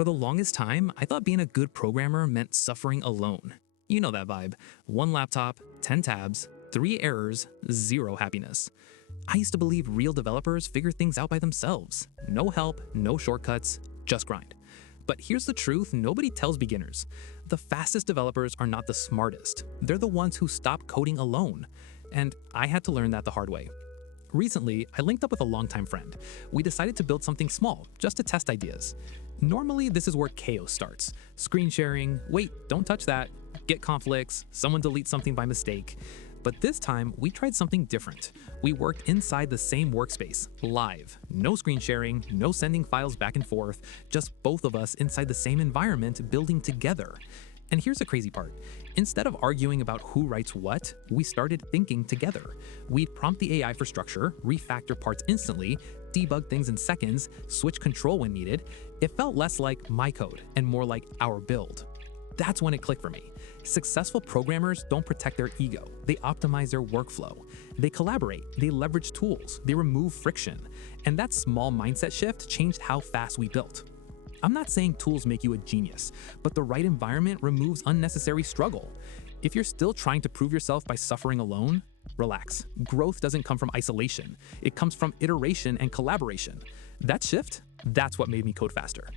For the longest time, I thought being a good programmer meant suffering alone. You know that vibe. One laptop, 10 tabs, 3 errors, 0 happiness. I used to believe real developers figure things out by themselves. No help, no shortcuts, just grind. But here's the truth nobody tells beginners. The fastest developers are not the smartest. They're the ones who stop coding alone. And I had to learn that the hard way. Recently, I linked up with a longtime friend. We decided to build something small, just to test ideas. Normally, this is where chaos starts. Screen sharing, wait, don't touch that, get conflicts, someone deletes something by mistake. But this time, we tried something different. We worked inside the same workspace, live. No screen sharing, no sending files back and forth, just both of us inside the same environment building together. And here's the crazy part. Instead of arguing about who writes what, we started thinking together. We'd prompt the AI for structure, refactor parts instantly, debug things in seconds, switch control when needed. It felt less like my code and more like our build. That's when it clicked for me. Successful programmers don't protect their ego. They optimize their workflow. They collaborate. They leverage tools. They remove friction. And that small mindset shift changed how fast we built. I'm not saying tools make you a genius, but the right environment removes unnecessary struggle. If you're still trying to prove yourself by suffering alone, relax. Growth doesn't come from isolation. It comes from iteration and collaboration. That shift, that's what made me code faster.